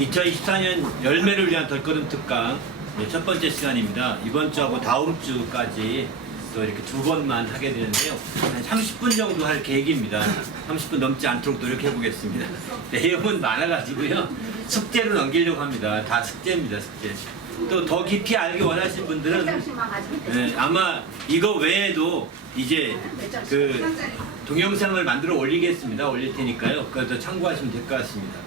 2024년 열매를 위한 덧걸음 특강 첫 번째 시간입니다. 이번 주하고 다음 주까지 또 이렇게 두 번만 하게 되는데요. 한 30분 정도 할 계획입니다. 30분 넘지 않도록 노력해 보겠습니다. 내용은 많아가지고요. 숙제로 넘기려고 합니다. 다 숙제입니다, 숙제. 또 더 깊이 알기 원하시는 분들은 아마 이거 외에도 이제 그 동영상을 만들어 올리겠습니다. 올릴 테니까요. 그것도 참고하시면 될 것 같습니다.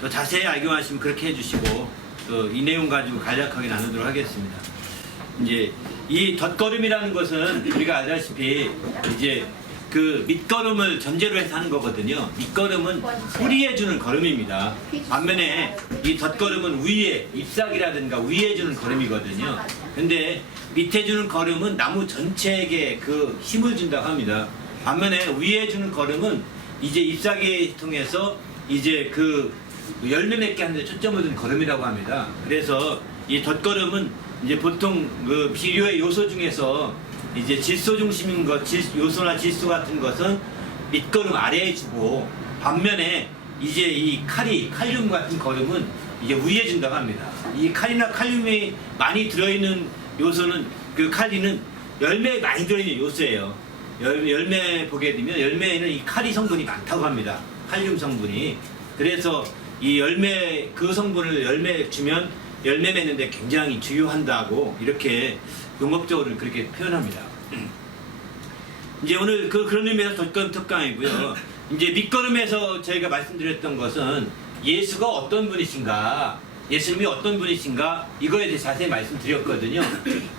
더 자세히 알기 원하시면 그렇게 해주시고 또 이 내용 가지고 간략하게 나누도록 하겠습니다. 이제 이 덧걸음이라는 것은 우리가 알다시피 이제 그 밑걸음을 전제로 해서 하는 거거든요. 밑걸음은 뿌리에 주는 걸음입니다. 반면에 이 덧걸음은 위에 잎사귀라든가 위에 주는 걸음이거든요. 근데 밑에 주는 걸음은 나무 전체에게 그 힘을 준다고 합니다. 반면에 위에 주는 걸음은 이제 잎사귀 통해서 이제 그 열매 맺게 하는 데 초점을 둔 걸음이라고 합니다. 그래서 이 덧걸음은 이제 보통 그 비료의 요소 중에서 이제 질소 중심인 것, 요소나 질소 같은 것은 밑걸음 아래에 주고 반면에 이제 이 칼륨 같은 걸음은 이제 위에 준다고 합니다. 이 칼이나 칼륨이 많이 들어있는 요소는 그 칼리는 열매에 많이 들어있는 요소예요. 열매 보게 되면 열매에는 이 칼리 성분이 많다고 합니다. 칼륨 성분이. 그래서 이 열매 그 성분을 열매에 주면 열매 맺는데 굉장히 중요한다고 이렇게 용법적으로 그렇게 표현합니다. 이제 오늘 그런 의미에서 덧걸음 특강이고요. 이제 밑걸음에서 저희가 말씀드렸던 것은 예수가 어떤 분이신가, 예수님이 어떤 분이신가 이거에 대해 자세히 말씀드렸거든요.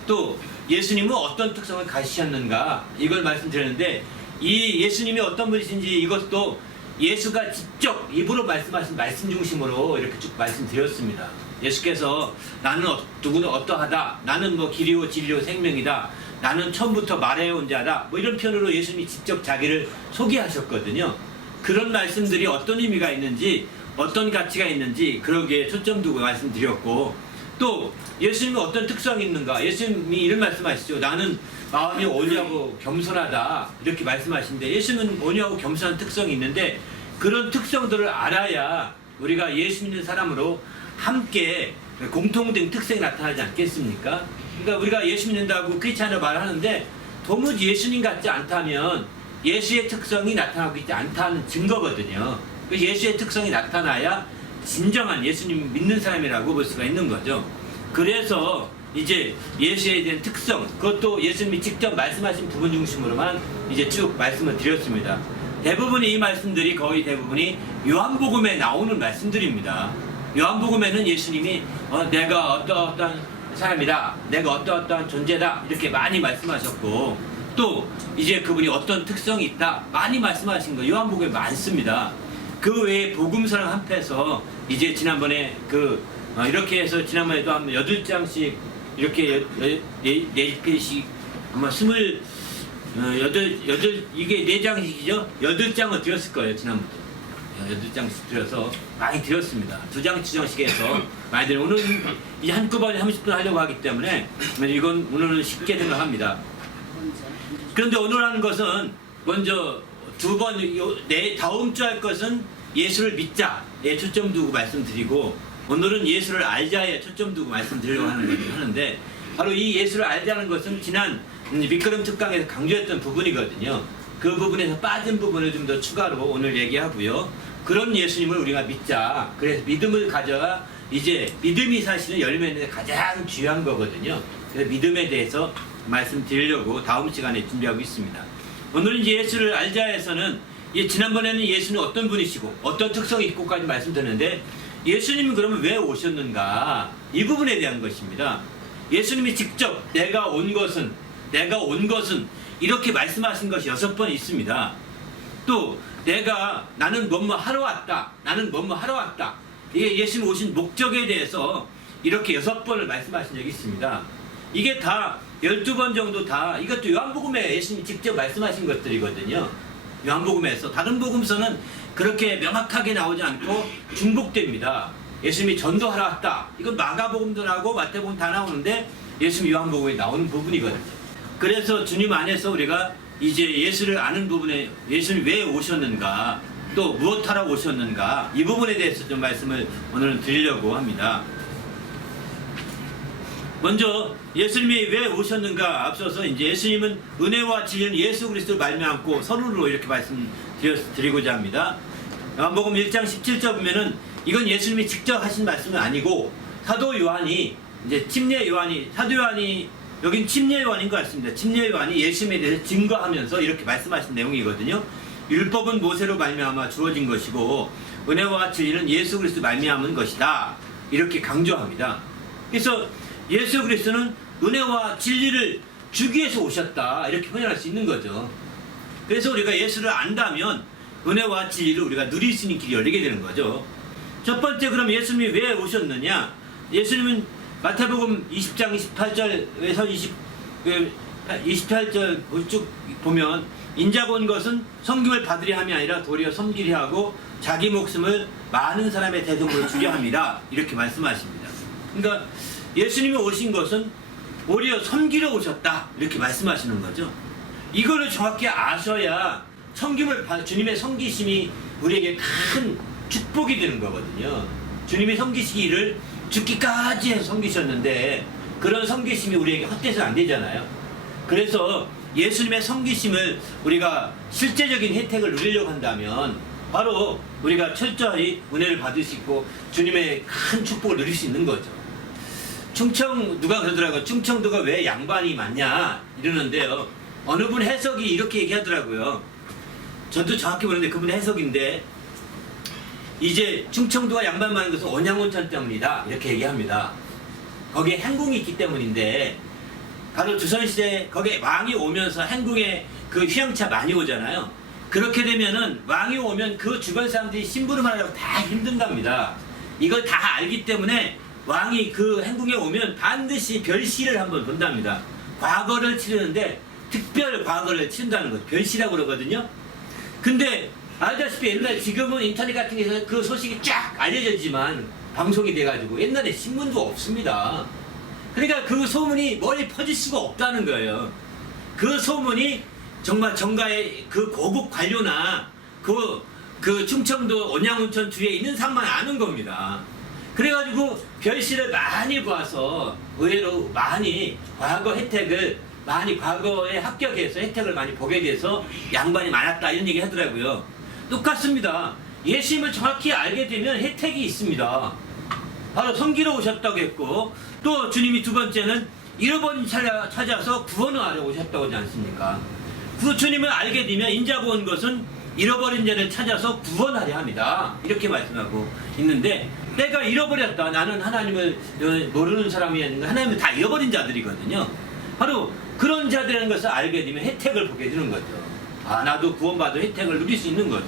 또 예수님은 어떤 특성을 가지셨는가 이걸 말씀드렸는데 이 예수님이 어떤 분이신지 이것도 예수가 직접 입으로 말씀하신 말씀 중심으로 이렇게 쭉 말씀드렸습니다. 예수께서 나는 누구는 어떠하다, 나는 뭐 길이요 진리요 생명이다, 나는 처음부터 말해온 자다, 뭐 이런 표현으로 예수님이 직접 자기를 소개하셨거든요. 그런 말씀들이 어떤 의미가 있는지, 어떤 가치가 있는지 그러기에 초점 두고 말씀드렸고, 또 예수님이 어떤 특성이 있는가, 예수님이 이런 말씀하시죠. 나는 마음이 온유하고 겸손하다 이렇게 말씀하시는데 예수님은 온유하고 겸손한 특성이 있는데 그런 특성들을 알아야 우리가 예수 믿는 사람으로 함께 공통된 특성이 나타나지 않겠습니까? 그러니까 우리가 예수 믿는다고 크리스찬으로 말하는데 도무지 예수님 같지 않다면 예수의 특성이 나타나고 있지 않다는 증거거든요. 그래서 예수의 특성이 나타나야 진정한 예수님 믿는 사람이라고 볼 수가 있는 거죠. 그래서 이제 예수에 대한 특성, 그것도 예수님이 직접 말씀하신 부분 중심으로만 이제 쭉 말씀을 드렸습니다. 대부분의 이 말씀들이 거의 대부분이 요한복음에 나오는 말씀들입니다. 요한복음에는 예수님이 내가 어떠한 사람이다, 내가 어떠한 존재다 이렇게 많이 말씀하셨고 또 이제 그분이 어떤 특성이 있다 많이 말씀하신 거 요한복음에 많습니다. 그 외에 복음서랑 합해서 이제 지난번에 이렇게 해서 지난번에도 한 8장씩 이렇게 4페이지씩 아마 이게 4장씩이죠? 8장을 드렸을 거예요, 지난번에. 8장씩 드려서 많이 드렸습니다. 2장씩 해서 많이 드려요. 오늘 이제 한꺼번에 30분 하려고 하기 때문에 이건 오늘은 쉽게 생각합니다. 그런데 오늘 하는 것은 먼저 다음 주 할 것은 예수를 믿자에 초점 두고 말씀드리고 오늘은 예수를 알자에 초점 두고 말씀드리려고 하는데 바로 이 예수를 알자는 것은 지난 밑걸음 특강에서 강조했던 부분이거든요. 그 부분에서 빠진 부분을 좀 더 추가로 오늘 얘기하고요. 그런 예수님을 우리가 믿자. 그래서 믿음을 가져야 이제 믿음이 사실은 열매는 가장 중요한 거거든요. 그래서 믿음에 대해서 말씀드리려고 다음 시간에 준비하고 있습니다. 오늘은 이제 예수를 알자에서는 지난번에는 예수는 어떤 분이시고 어떤 특성이 있고까지 말씀드렸는데 예수님은 그러면 왜 오셨는가? 이 부분에 대한 것입니다. 예수님이 직접 내가 온 것은 이렇게 말씀하신 것이 6번 있습니다. 또 나는 뭐뭐 하러 왔다. 이게 예수님 오신 목적에 대해서 이렇게 6번을 말씀하신 적이 있습니다. 이게 다 12번 정도 다 이것도 요한복음에 예수님이 직접 말씀하신 것들이거든요. 요한복음에서 다른 복음서는 그렇게 명확하게 나오지 않고 중복됩니다. 예수님이 전도하러 왔다. 이건 마가복음도 나오고 마태복음 다 나오는데 예수님 요한복음에 나오는 부분이거든요. 그래서 주님 안에서 우리가 이제 예수를 아는 부분에 예수님이 왜 오셨는가 또 무엇하러 오셨는가, 이 부분에 대해서 좀 말씀을 오늘은 드리려고 합니다. 먼저 예수님이 왜 오셨는가 앞서서 이제 예수님은 은혜와 진리는 예수 그리스도를 말미암고 선으로 이렇게 말씀드리고자 합니다. 요한복음 1장 17절 보면은 이건 예수님이 직접 하신 말씀은 아니고 사도 요한이 이제 침례 요한이 사도 요한이 여긴 침례 요한인 것 같습니다. 침례 요한이 예수님에 대해서 증거하면서 이렇게 말씀하신 내용이거든요. 율법은 모세로 말미암아 주어진 것이고 은혜와 진리는 예수 그리스도 말미암은 것이다. 이렇게 강조합니다. 그래서 예수 그리스도는 은혜와 진리를 주기 위해서 오셨다. 이렇게 표현할 수 있는 거죠. 그래서 우리가 예수를 안다면 은혜와 진리를 우리가 누릴 수 있는 길이 열리게 되는 거죠. 첫 번째, 그럼 예수님이 왜 오셨느냐? 예수님은 마태복음 20장 28절에서 28절 쭉 보면 인자가 온 것은 섬김을 받으려 함이 아니라 도리어 섬기려 하고 자기 목숨을 많은 사람의 대속으로 주려 함이라 이렇게 말씀하십니다. 그러니까 예수님이 오신 것은 오히려 섬기러 오셨다 이렇게 말씀하시는 거죠. 이거를 정확히 아셔야 주님의 섬기심이 우리에게 큰 축복이 되는 거거든요. 주님이 섬기시기를 죽기까지 해서 섬기셨는데 그런 섬기심이 우리에게 헛돼서는 안 되잖아요. 그래서 예수님의 섬기심을 우리가 실제적인 혜택을 누리려고 한다면 바로 우리가 철저히 은혜를 받을 수 있고 주님의 큰 축복을 누릴 수 있는 거죠. 누가 그러더라고요. 충청도가 왜 양반이 많냐 이러는데요. 어느 분 해석이 이렇게 얘기하더라고요. 저도 정확히 모르는데 그분 해석인데 이제 충청도가 양반 많은 것은 온양온천 때문이다 이렇게 얘기합니다. 거기에 행궁이 있기 때문인데 바로 조선시대 거기에 왕이 오면서 행궁에 그 휴양차 많이 오잖아요. 그렇게 되면은 왕이 오면 그 주변 사람들이 심부름하려고 다 힘든답니다. 이걸 다 알기 때문에 왕이 그 행궁에 오면 반드시 별시를 한번 본답니다. 과거를 치르는데 특별 과거를 치른다는 거죠. 별시라고 그러거든요. 근데 알다시피 옛날에 지금은 인터넷 같은 데서 그 소식이 쫙 알려졌지만 방송이 돼가지고 옛날에 신문도 없습니다. 그러니까 그 소문이 멀리 퍼질 수가 없다는 거예요. 그 소문이 정말 정가의 그 고급 관료나 그 충청도 온양온천 주위에 있는 사람만 아는 겁니다. 그래가지고 별시를 많이 봐서 의외로 많이 과거 혜택을 많이 과거에 합격해서 혜택을 많이 보게 돼서 양반이 많았다 이런 얘기 하더라고요. 똑같습니다. 예수님을 정확히 알게 되면 혜택이 있습니다. 바로 섬기러 오셨다고 했고 또 주님이 두 번째는 잃어버린 찾아서 구원을 하러 오셨다고 하지 않습니까? 그 주님을 알게 되면 인자가 온 것은 잃어버린 자를 찾아서 구원하려 합니다. 이렇게 말씀하고 있는데 내가 잃어버렸다. 나는 하나님을 모르는 사람이 아닌가. 하나님은 다 잃어버린 자들이거든요. 바로 그런 자들이라는 것을 알게 되면 혜택을 보게 되는 거죠. 나도 구원받을 혜택을 누릴 수 있는 거죠.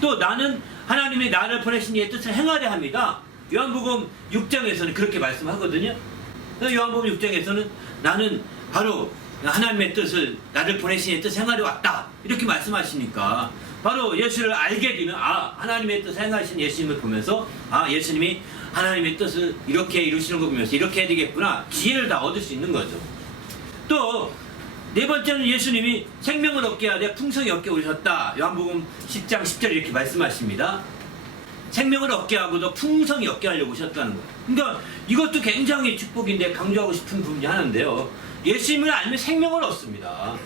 또 나는 하나님이 나를 보내신 이의 뜻을 행하려 합니다. 요한복음 6장에서는 그렇게 말씀하거든요. 요한복음 6장에서는 나는 바로 하나님의 뜻을 나를 보내신 이의 뜻을 행하려 왔다. 이렇게 말씀하시니까 바로 예수를 알게 되면 하나님의 뜻을 행하신 예수님을 보면서 예수님이 하나님의 뜻을 이렇게 이루시는 거 보면서 이렇게 해야 되겠구나. 지혜를 다 얻을 수 있는 거죠. 또 네 번째는 예수님이 생명을 얻게 하되 풍성히 얻게 오셨다. 요한복음 10장 10절 이렇게 말씀하십니다. 생명을 얻게 하고도 풍성히 얻게 하려고 오셨다는 거예요. 그러니까 이것도 굉장히 축복인데 강조하고 싶은 부분이 하나인데요. 예수님을 알면 생명을 얻습니다.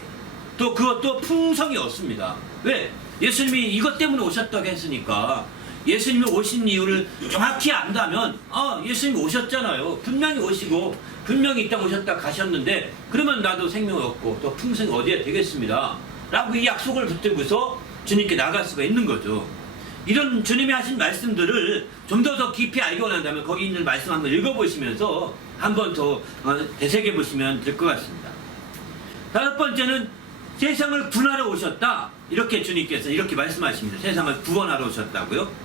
또 그것도 풍성히 얻습니다. 왜? 예수님이 이것 때문에 오셨다고 했으니까 예수님이 오신 이유를 정확히 안다면 예수님이 오셨잖아요. 분명히 오시고 분명히 이 땅 오셨다 가셨는데 그러면 나도 생명을 얻고 또 풍성히 얻어야 되겠습니다. 라고 이 약속을 붙들고서 주님께 나갈 수가 있는 거죠. 이런 주님이 하신 말씀들을 좀 더 깊이 알기 원한다면 거기 있는 말씀 한번 읽어보시면서 한번 더 되새겨 보시면 될 것 같습니다. 다섯 번째는 세상을 구원하러 오셨다. 이렇게 주님께서 이렇게 말씀하십니다. 세상을 구원하러 오셨다고요.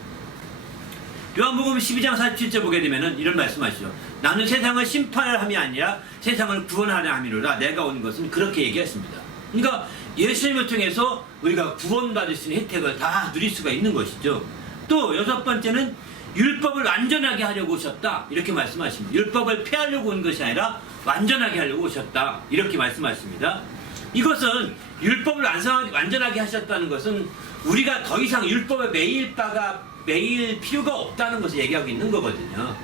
요한복음 12장 47절 보게 되면은 이런 말씀하시죠. 나는 세상을 심판할 함이 아니라 세상을 구원하려 함이로라. 내가 온 것은 그렇게 얘기했습니다. 그러니까 예수님을 통해서 우리가 구원받을 수 있는 혜택을 다 누릴 수가 있는 것이죠. 또 여섯 번째는 율법을 완전하게 하려고 오셨다. 이렇게 말씀하십니다. 율법을 폐하려고 온 것이 아니라 완전하게 하려고 오셨다. 이렇게 말씀하십니다. 이것은 율법을 완전하게 하셨다는 것은 우리가 더 이상 율법에 매일 필요가 없다는 것을 얘기하고 있는 거거든요.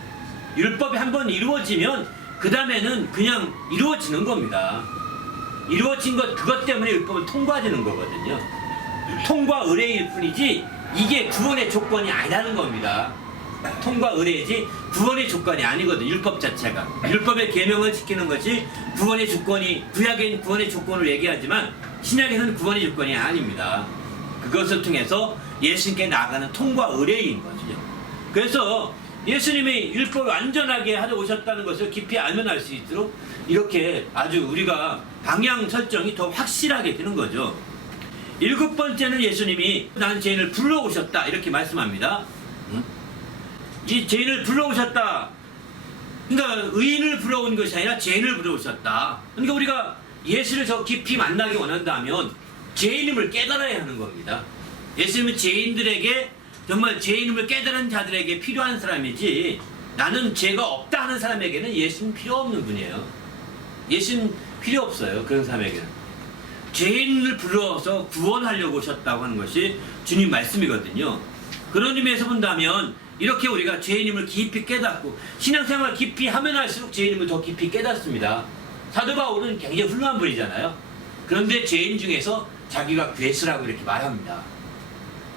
율법이 한번 이루어지면 그 다음에는 그냥 이루어지는 겁니다. 이루어진 그것 때문에 율법을 통과되는 거거든요. 통과 의례일 뿐이지 이게 구원의 조건이 아니라는 겁니다. 통과 의례이지 구원의 조건이 아니거든. 율법 자체가 율법의 계명을 지키는 것이 구원의 조건이, 구약에는 구원의 조건을 얘기하지만 신약에서는 구원의 조건이 아닙니다. 그것을 통해서 예수님께 나아가는 통과 의례인 거죠. 그래서 예수님이 율법을 완전하게 하러 오셨다는 것을 깊이 알면 알 수 있도록 이렇게 아주 우리가 방향 설정이 더 확실하게 되는 거죠. 7번째는 예수님이 나는 죄인을 불러오셨다 이렇게 말씀합니다. 이 죄인을 불러오셨다. 그러니까 의인을 불러온 것이 아니라 죄인을 불러오셨다. 그러니까 우리가 예수를 더 깊이 만나기 원한다면 죄인임을 깨달아야 하는 겁니다. 예수님은 죄인들에게, 정말 죄인임을 깨달은 자들에게 필요한 사람이지, 나는 죄가 없다 하는 사람에게는 예수님 필요 없는 분이에요. 예수님 필요 없어요. 그런 사람에게는. 죄인을 불러서 구원하려고 오셨다고 하는 것이 주님 말씀이거든요. 그런 의미에서 본다면 이렇게 우리가 죄인임을 깊이 깨닫고 신앙생활 깊이 하면 할수록 죄인임을 더 깊이 깨닫습니다. 사도 바울은 굉장히 훌륭한 분이잖아요. 그런데 죄인 중에서 자기가 괴수라고 이렇게 말합니다.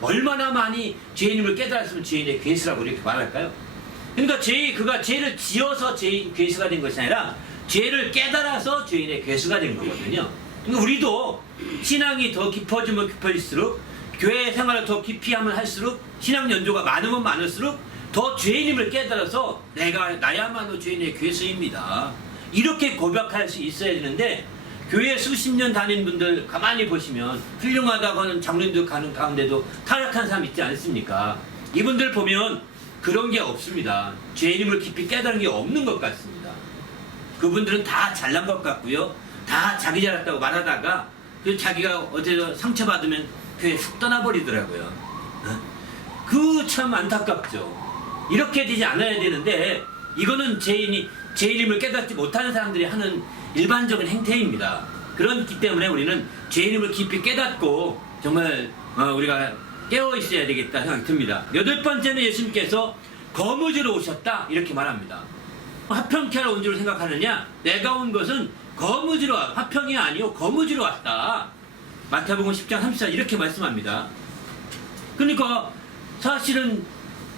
얼마나 많이 죄인임을 깨달았으면 죄인의 괴수라고 이렇게 말할까요? 그러니까 그가 죄를 지어서 죄인 괴수가 된 것이 아니라 죄를 깨달아서 죄인의 괴수가 된 거거든요. 그러니까 우리도 신앙이 더 깊어지면 깊어질수록, 교회 생활을 더 깊이 하면 할수록, 신앙 연조가 많으면 많을수록 더 죄인임을 깨달아서 나야말로 죄인의 괴수입니다. 이렇게 고백할 수 있어야 되는데, 교회 수십 년 다닌 분들 가만히 보시면 훌륭하다고 하는 장로님들 가는 가운데도 타락한 사람 있지 않습니까? 이분들 보면 그런 게 없습니다. 죄인임을 깊이 깨달은 게 없는 것 같습니다. 그분들은 다 잘난 것 같고요, 다 자기 잘났다고 말하다가 자기가 어디서 상처받으면 교회 훅 떠나버리더라고요. 그 참 안타깝죠. 이렇게 되지 않아야 되는데, 이거는 죄인임을 깨닫지 못하는 사람들이 하는 일반적인 행태입니다. 그렇기 때문에 우리는 죄인임을 깊이 깨닫고 정말 우리가 깨어 있어야 되겠다 생각이 듭니다. 8번째는 예수님께서 거무지로 오셨다 이렇게 말합니다. 화평케 하러 온 줄 생각하느냐? 내가 온 것은 거무지로 화평이 아니요 거무지로 왔다. 마태복음 10장 34절 이렇게 말씀합니다. 그러니까 사실은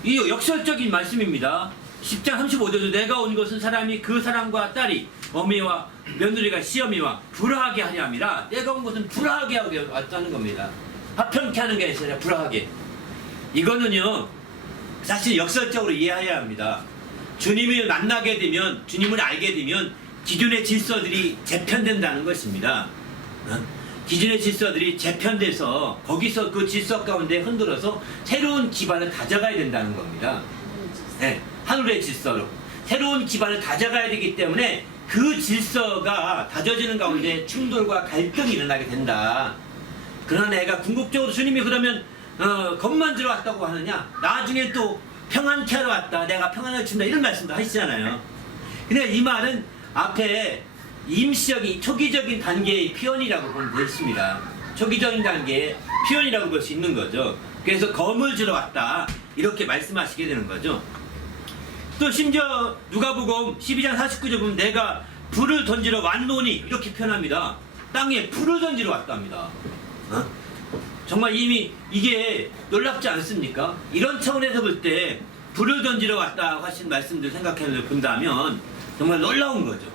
이 역설적인 말씀입니다. 10장 35절도 내가 온 것은 사람이 그 사람과 딸이 어미와 며느리가 시어미와 불화하게 하려 함이라. 내가 온 것은 불화하게 하게 왔다는 겁니다. 화평케 하는 게 아니라 불화하게. 이거는요 사실 역설적으로 이해해야 합니다. 주님을 만나게 되면, 주님을 알게 되면 기존의 질서들이 재편된다는 것입니다. 기존의 질서들이 재편돼서 거기서 그 질서 가운데 흔들어서 새로운 기반을 다져가야 된다는 겁니다. 네, 하늘의 질서로 새로운 기반을 다져가야 되기 때문에 그 질서가 다져지는 가운데 충돌과 갈등이 일어나게 된다. 그러나 내가 궁극적으로 주님이 그러면 겁만 들어 왔다고 하느냐, 나중에 또 평안케 하러 왔다, 내가 평안을 준다, 이런 말씀도 하시잖아요. 근데 이 말은 앞에 임시적인 초기적인 단계의 표현이라고 보면 되겠습니다. 초기적인 단계의 표현이라고 볼 수 있는 거죠. 그래서 검을 주러 왔다 이렇게 말씀하시게 되는 거죠. 또 심지어 누가복음 12장 49절 보면 내가 불을 던지러 왔노니 이렇게 표현합니다. 땅에 불을 던지러 왔답니다. 정말 이미 이게 놀랍지 않습니까? 이런 차원에서 볼 때 불을 던지러 왔다 하신 말씀들 생각해 본다면 정말 놀라운 거죠.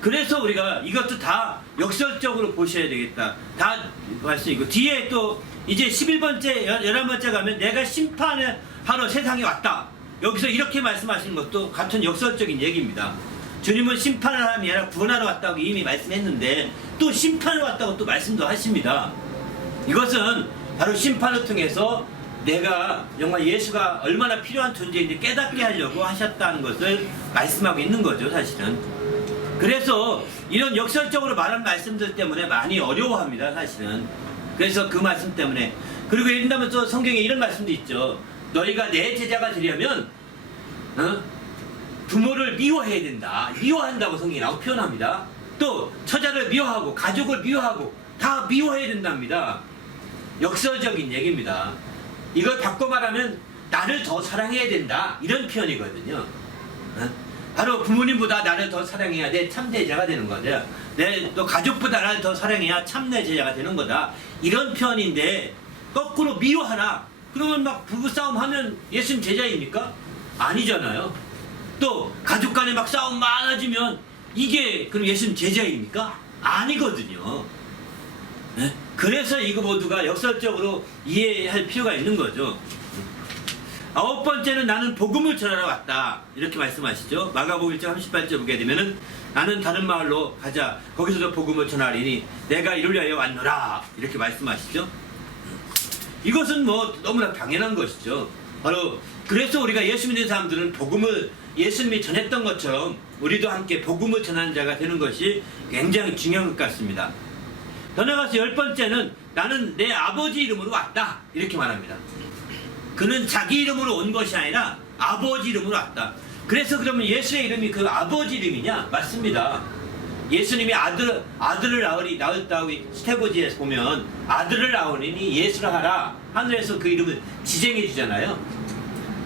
그래서 우리가 이것도 다 역설적으로 보셔야 되겠다. 다 말씀이고, 뒤에 또 이제 11번째, 11번째 가면 내가 심판을 하러 세상에 왔다. 여기서 이렇게 말씀하시는 것도 같은 역설적인 얘기입니다. 주님은 심판을 하러 아니라 구원하러 왔다고 이미 말씀했는데 또 심판을 왔다고 또 말씀도 하십니다. 이것은 바로 심판을 통해서 내가 정말 예수가 얼마나 필요한 존재인지 깨닫게 하려고 하셨다는 것을 말씀하고 있는 거죠, 사실은. 그래서 이런 역설적으로 말한 말씀들 때문에 많이 어려워합니다, 사실은. 그래서 그 말씀 때문에. 그리고 예를 들면 또 성경에 이런 말씀도 있죠. 너희가 내 제자가 되려면 부모를 미워해야 된다. 미워한다고 성경이 나오고 표현합니다. 또 처자를 미워하고 가족을 미워하고 다 미워해야 된답니다. 역설적인 얘기입니다. 이걸 바꿔 말하면 나를 더 사랑해야 된다, 이런 표현이거든요. 어? 바로 부모님보다 나를 더 사랑해야 내 참제자가 되는 거죠. 내 또 가족보다 나를 더 사랑해야 참내 제자가 되는 거다, 이런 표현인데, 거꾸로 미워하라 그러면 막 부부싸움 하면 예수님 제자입니까? 아니잖아요. 또 가족 간에 막 싸움 많아지면 이게 그럼 예수님 제자입니까? 아니거든요. 네? 그래서 이거 모두가 역설적으로 이해할 필요가 있는 거죠. 9번째는 나는 복음을 전하러 왔다, 이렇게 말씀하시죠. 마가복음 1장 38절 보게 되면은 나는 다른 마을로 가자, 거기서도 복음을 전하리니 내가 이를 위하여 왔노라, 이렇게 말씀하시죠. 이것은 뭐 너무나 당연한 것이죠. 바로 그래서 우리가 예수 믿는 사람들은 복음을 예수님이 전했던 것처럼 우리도 함께 복음을 전하는 자가 되는 것이 굉장히 중요한 것 같습니다. 더 나아가서 10번째는 나는 내 아버지 이름으로 왔다, 이렇게 말합니다. 그는 자기 이름으로 온 것이 아니라 아버지 이름으로 왔다. 그래서 그러면 예수의 이름이 그 아버지 이름이냐? 맞습니다. 예수님이 아들을 낳았다고 스테고지에서 보면 아들을 낳으니 예수라 하라, 하늘에서 그 이름을 지정해 주잖아요.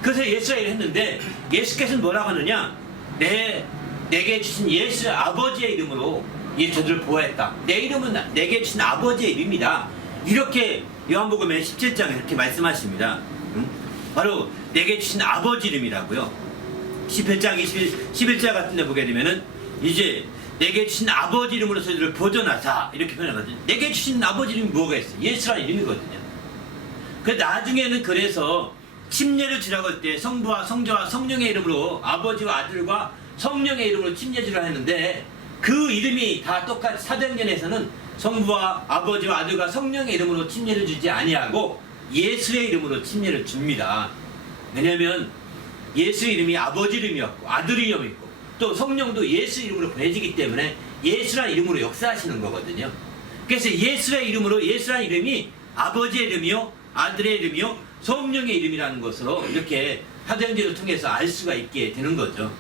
그래서 예수라 했는데 예수께서는 뭐라고 하느냐? 내게 주신 예수 아버지의 이름으로 저들을 보호했다. 내 이름은 내게 주신 아버지의 이름이다, 이렇게 요한복음의 17장에 이렇게 말씀하십니다. 바로 내게 주신 아버지 이름이라고요. 18장 11절 같은 데 보게 되면은 이제 내게 주신 아버지 이름으로 저희들을 보존하사, 이렇게 표현하거든요. 내게 주신 아버지 이름이 뭐가 있어요? 예수라는 이름이거든요. 그 나중에는 그래서 침례를 주라고 할 때 성부와 성자와 성령의 이름으로 아버지와 아들과 성령의 이름으로 침례 주라 했는데, 그 이름이 다 똑같이 사도행전에서는 성부와 아버지와 아들과 성령의 이름으로 침례를 주지 아니하고 예수의 이름으로 침례를 줍니다. 왜냐하면 예수 이름이 아버지 이름이었고 아들 이름이었고 또 성령도 예수 이름으로 보내지기 때문에 예수라는 이름으로 역사하시는 거거든요. 그래서 예수의 이름으로, 예수라는 이름이 아버지의 이름이요 아들의 이름이요 성령의 이름이라는 것으로 이렇게 사도행전을 통해서 알 수가 있게 되는 거죠.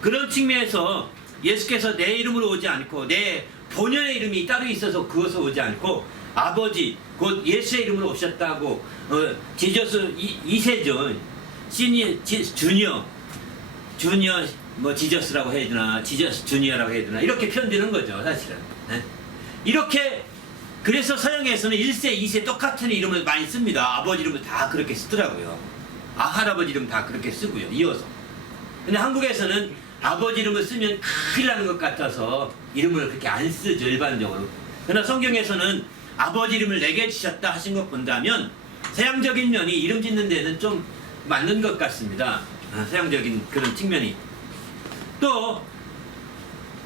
그런 측면에서 예수께서 내 이름으로 오지 않고 내 본연의 이름이 따로 있어서 그것을 오지 않고 아버지 곧 예수의 이름으로 오셨다고 지저스 2세죠. 주니어 뭐 지저스라고 해야 되나, 지저스 주니어라고 해야 되나, 이렇게 표현되는 거죠, 사실은. 네? 이렇게 그래서 서양에서는 1세, 2세 똑같은 이름을 많이 씁니다. 아버지 이름을 다 그렇게 쓰더라고요. 할아버지 이름 다 그렇게 쓰고요, 이어서. 근데 한국에서는 아버지 이름을 쓰면 큰일 나는 것 같아서 이름을 그렇게 안 쓰죠, 일반적으로. 그러나 성경에서는 아버지 이름을 내게 주셨다 하신 것 본다면 서양적인 면이 이름 짓는 데는 좀 맞는 것 같습니다. 서양적인 그런 측면이. 또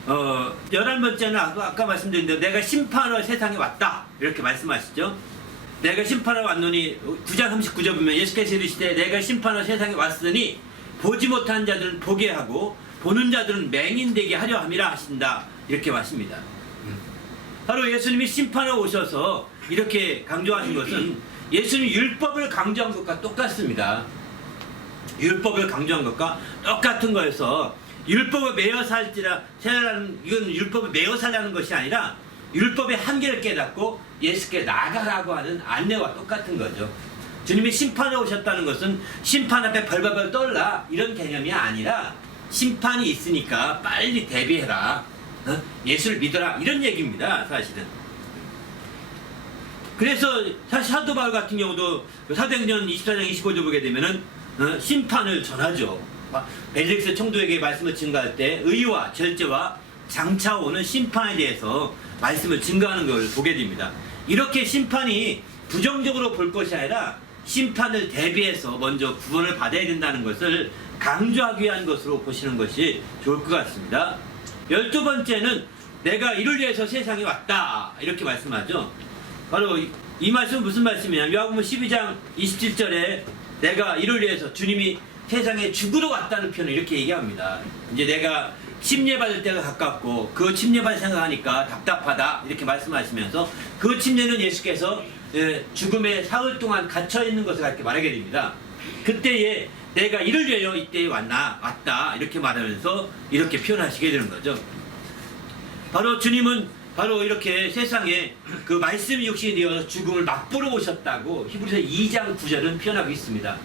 11번째는 아까 말씀드린 대로 내가 심판하러 세상에 왔다, 이렇게 말씀하시죠. 내가 심판하러 왔노니 9장 39절 보면 예수께서 이르시되 내가 심판하러 세상에 왔으니 보지 못한 자들은 보게 하고 보는 자들은 맹인되게 하려 함이라 하신다, 이렇게 말씀입니다. 바로 예수님이 심판하러 오셔서 이렇게 강조하신 것은 예수님 율법을 강조한 것과 똑같습니다. 율법을 강조한 것과 똑같은 거여서 율법을 매어 살라는, 이건 율법을 매어 살라는 것이 아니라 율법의 한계를 깨닫고 예수께 나가라고 하는 안내와 똑같은 거죠. 주님이 심판에 오셨다는 것은 심판 앞에 벌벌벌 떨라, 이런 개념이 아니라 심판이 있으니까 빨리 대비해라, 예수를 믿어라, 이런 얘기입니다, 사실은. 그래서 사실 사도 바울 같은 경우도 사도행전 24장 25절 보게 되면은 심판을 전하죠. 벨릭스 총독에게 말씀을 증거할 때 의와 절제와 장차 오는 심판에 대해서 말씀을 증거하는 걸 보게 됩니다. 이렇게 심판이 부정적으로 볼 것이 아니라 심판을 대비해서 먼저 구원을 받아야 된다는 것을 강조하기 위한 것으로 보시는 것이 좋을 것 같습니다. 12번째는 내가 이를 위해서 세상에 왔다, 이렇게 말씀하죠. 바로 이 말씀은 무슨 말씀이냐면 요한복음 12장 27절에 내가 이를 위해서, 주님이 세상에 죽으러 왔다는 표현을 이렇게 얘기합니다. 이제 내가 침례받을 때가 가깝고 그 침례받을 생각하니까 답답하다, 이렇게 말씀하시면서 그 침례는 예수께서 죽음의 사흘 동안 갇혀있는 것을 이렇게 말하게 됩니다. 그때에 내가 이를 위하여 이때에 왔다, 이렇게 말하면서 이렇게 표현하시게 되는 거죠. 바로 주님은 바로 이렇게 세상에 그 말씀이 육신이 되어서 죽음을 맛보러 오셨다고 히브리서 2장 9절은 표현하고 있습니다.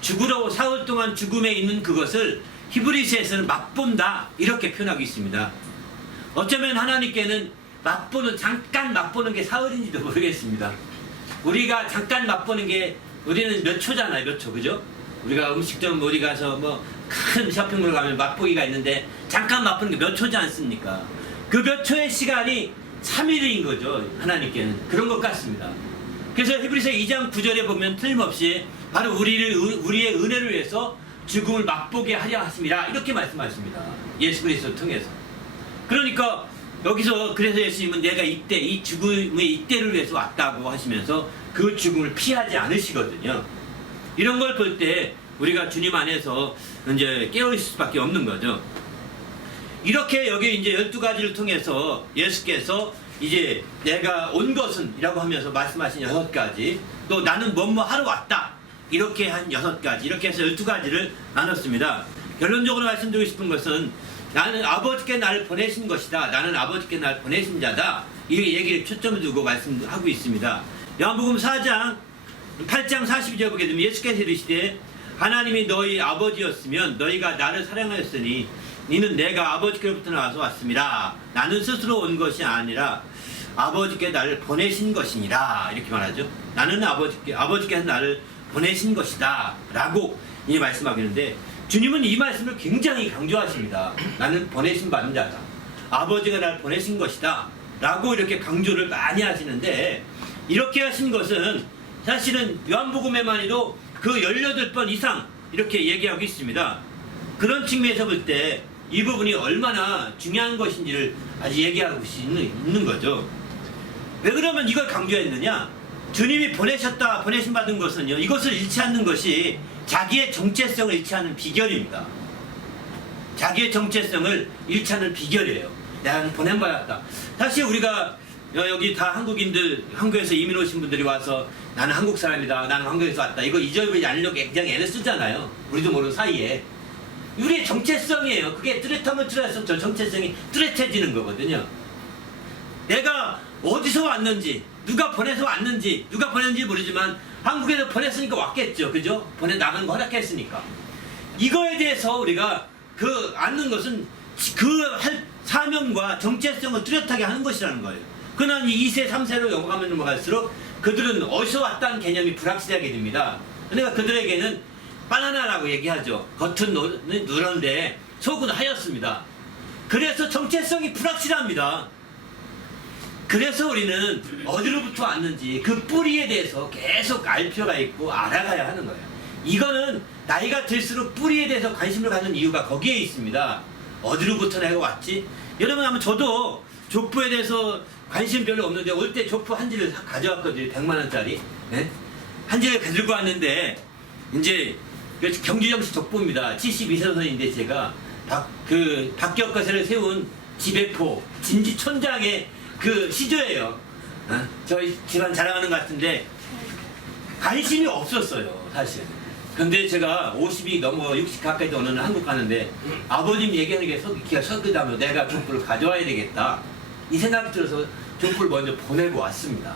죽으러 사흘 동안 죽음에 있는 그것을 히브리서에서는 맛본다 이렇게 표현하고 있습니다. 어쩌면 하나님께는 잠깐 맛보는 게 사흘인지도 모르겠습니다. 우리가 잠깐 맛보는 게 우리는 몇 초잖아요. 몇 초, 그죠? 우리가 음식점 어디 가서 뭐 큰 쇼핑몰 가면 맛보기가 있는데 잠깐 맛보는 게 몇 초지 않습니까? 그 몇 초의 시간이 3일인 거죠. 하나님께는 그런 것 같습니다. 그래서 히브리서 2장 9절에 보면 틀림없이 바로 우리의 은혜를 위해서 죽음을 맛보게 하려 하심이라 이렇게 말씀하십니다. 예수 그리스도를 통해서. 그러니까 여기서 그래서 예수님은 내가 이 죽음의 이때를 위해서 왔다고 하시면서 그 죽음을 피하지 않으시거든요. 이런 걸 볼 때 우리가 주님 안에서 이제 깨어있을 수밖에 없는 거죠. 이렇게 여기 이제 12가지를 통해서 예수께서 이제 내가 온 것은 이라고 하면서 말씀하신 6가지, 또 나는 뭐뭐 하러 왔다 이렇게 한 6가지, 이렇게 해서 12가지를 나눴습니다. 결론적으로 말씀드리고 싶은 것은 나는 아버지께 나를 보내신 것이다, 나는 아버지께 나를 보내신 자다, 이 얘기를 초점을 두고 말씀하고 있습니다. 요한복음 4장 8장 42절 보게 되면 예수께서 이르시되 하나님이 너희 아버지였으면 너희가 나를 사랑하였으니 너는 내가 아버지께로부터 나와서 왔습니다. 나는 스스로 온 것이 아니라 아버지께 나를 보내신 것이니라 이렇게 말하죠. 나는 아버지께서 나를 보내신 것이다 라고 이 말씀하겠는데, 주님은 이 말씀을 굉장히 강조하십니다. 나는 보내신 받은 자다, 아버지가 나를 보내신 것이다 라고 이렇게 강조를 많이 하시는데, 이렇게 하신 것은 사실은 요한복음에만 해도 그 18번 이상 이렇게 얘기하고 있습니다. 그런 측면에서 볼 때 이 부분이 얼마나 중요한 것인지를 아직 얘기하고 있는 거죠. 왜 그러면 이걸 강조했느냐? 주님이 보내신 받은 것은요, 이것을 잃지 않는 것이 자기의 정체성을 잃지 않는 비결입니다. 자기의 정체성을 잃지 않는 비결이에요. 나는 보냄받았다. 사실 우리가 여기 다 한국인들, 한국에서 이민 오신 분들이 와서 나는 한국 사람이다, 나는 한국에서 왔다, 이거 잊어버리지 않으려고 굉장히 애를 쓰잖아요. 우리도 모르는 사이에. 우리의 정체성이에요. 그게 뚜렷하면 뚜렷해서 저 정체성이 뚜렷해지는 거거든요. 내가 어디서 왔는지, 누가 보내서 왔는지, 누가 보냈는지 모르지만 한국에서 보냈으니까 왔겠죠. 그죠? 나가는 거 허락했으니까. 이거에 대해서 우리가 아는 것은 할 사명과 정체성을 뚜렷하게 하는 것이라는 거예요. 그러나 2세, 3세로 넘어갈수록 그들은 어디서 왔다는 개념이 불확실하게 됩니다. 그러니까 그들에게는 바나나라고 얘기하죠. 겉은 누런데 속은 하얗습니다. 그래서 정체성이 불확실합니다. 그래서 우리는 어디로부터 왔는지 그 뿌리에 대해서 계속 알 필요가 있고 알아가야 하는 거예요. 이거는 나이가 들수록 뿌리에 대해서 관심을 갖는 이유가 거기에 있습니다. 어디로부터 내가 왔지? 여러분, 아마 저도 족보에 대해서 관심 별로 없는데 올 때 족보 한지를 가져왔거든요. 100만원짜리. 네? 한지를 가지고 왔는데 이제 경주정시 족보입니다. 72선선인데 제가 박격거세를 세운 지배포 진지촌장의 그 시조예요. 저희 집안 자랑하는 것 같은데 관심이 없었어요, 사실. 근데 제가 50이 넘어 60 가까이 오는 한국 가는데 아버님 얘기하는 게 기가 섞이다며 내가 족보를 가져와야 되겠다 이 생각이 들어서 족보를 먼저 보내고 왔습니다.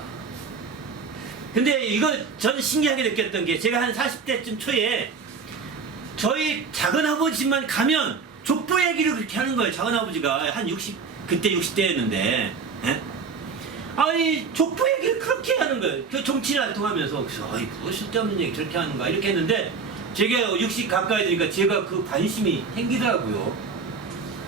근데 이거 저는 신기하게 느꼈던 게, 제가 한 40대쯤 초에 저희 작은아버지만 가면 족보 얘기를 그렇게 하는 거예요. 작은아버지가 한 60, 그때 60대였는데 예? 아니 족보 얘기를 그렇게 하는 거예요. 그 정치를 통하면서 어이 뭐 쓸데없는 얘기 저렇게 하는가 이렇게 했는데, 제가 60 가까이 되니까 제가 그 관심이 생기더라고요.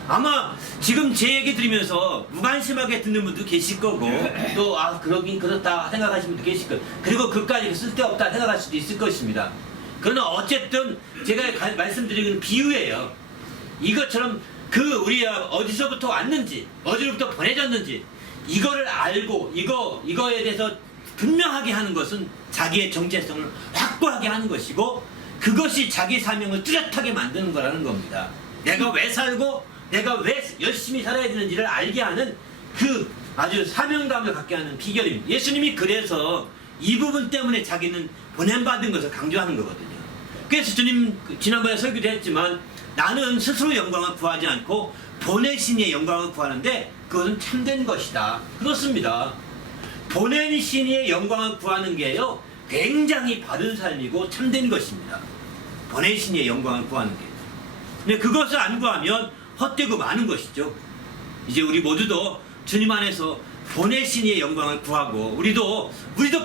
아마 지금 제 얘기 들으면서 무관심하게 듣는 분도 계실 거고, 또 그러긴 그렇다 생각하시는 분도 계실 거예요. 그리고 그까지 쓸데없다 생각할 수도 있을 것입니다. 그러나 어쨌든 제가 말씀드리는 비유예요. 이것처럼 우리가 어디서부터 왔는지, 어디로부터 보내졌는지 이거를 알고 이거에 대해서 분명하게 하는 것은 자기의 정체성을 확고하게 하는 것이고, 그것이 자기 사명을 뚜렷하게 만드는 거라는 겁니다. 내가 왜 살고 내가 왜 열심히 살아야 되는지를 알게 하는 아주 사명감을 갖게 하는 비결입니다. 예수님이 그래서 이 부분 때문에 자기는 보냄받은 것을 강조하는 거거든요. 그래서 주님 지난번에 설교도 했지만 나는 스스로 영광을 구하지 않고 보내신의 영광을 구하는데 그것은 참된 것이다. 그렇습니다. 보내신의 영광을 구하는 게요 굉장히 바른 삶이고 참된 것입니다. 보내신의 영광을 구하는 게. 근데 그것을 안 구하면 헛되고 많은 것이죠. 이제 우리 모두도 주님 안에서 보내신의 영광을 구하고 우리도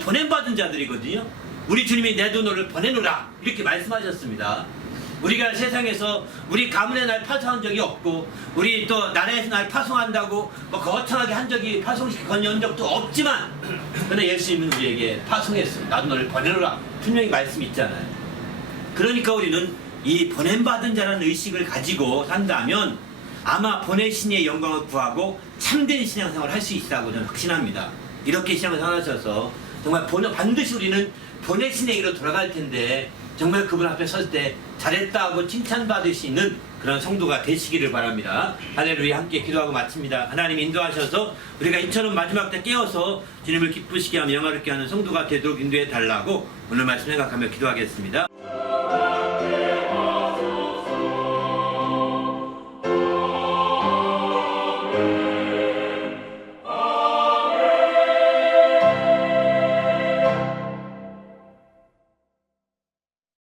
보냄받은 자들이거든요. 우리 주님이 내 돈을 보내노라 이렇게 말씀하셨습니다. 우리가 세상에서 우리 가문의 날 파송한 적이 없고 우리 또 나라에서 날 파송한다고 뭐 거창하게 한 적이 파송시킨 적도 없지만 그러나 예수님은 우리에게 파송했어요. 나도 너를 보내노라 분명히 말씀이 있잖아요. 그러니까 우리는 이 보냄받은 자라는 의식을 가지고 산다면 아마 보내신의 영광을 구하고 참된 신앙생활을 할 수 있다고 저는 확신합니다. 이렇게 신앙생활 하셔서 정말 반드시 우리는 보내신에게로 돌아갈 텐데 정말 그분 앞에 설 때 잘했다 하고 칭찬받을 수 있는 그런 성도가 되시기를 바랍니다. 할렐루야. 함께 기도하고 마칩니다. 하나님 인도하셔서 우리가 이처럼 마지막 때 깨어서 주님을 기쁘시게 하며 영화롭게 하는 성도가 되도록 인도해 달라고 오늘 말씀 생각하며 기도하겠습니다.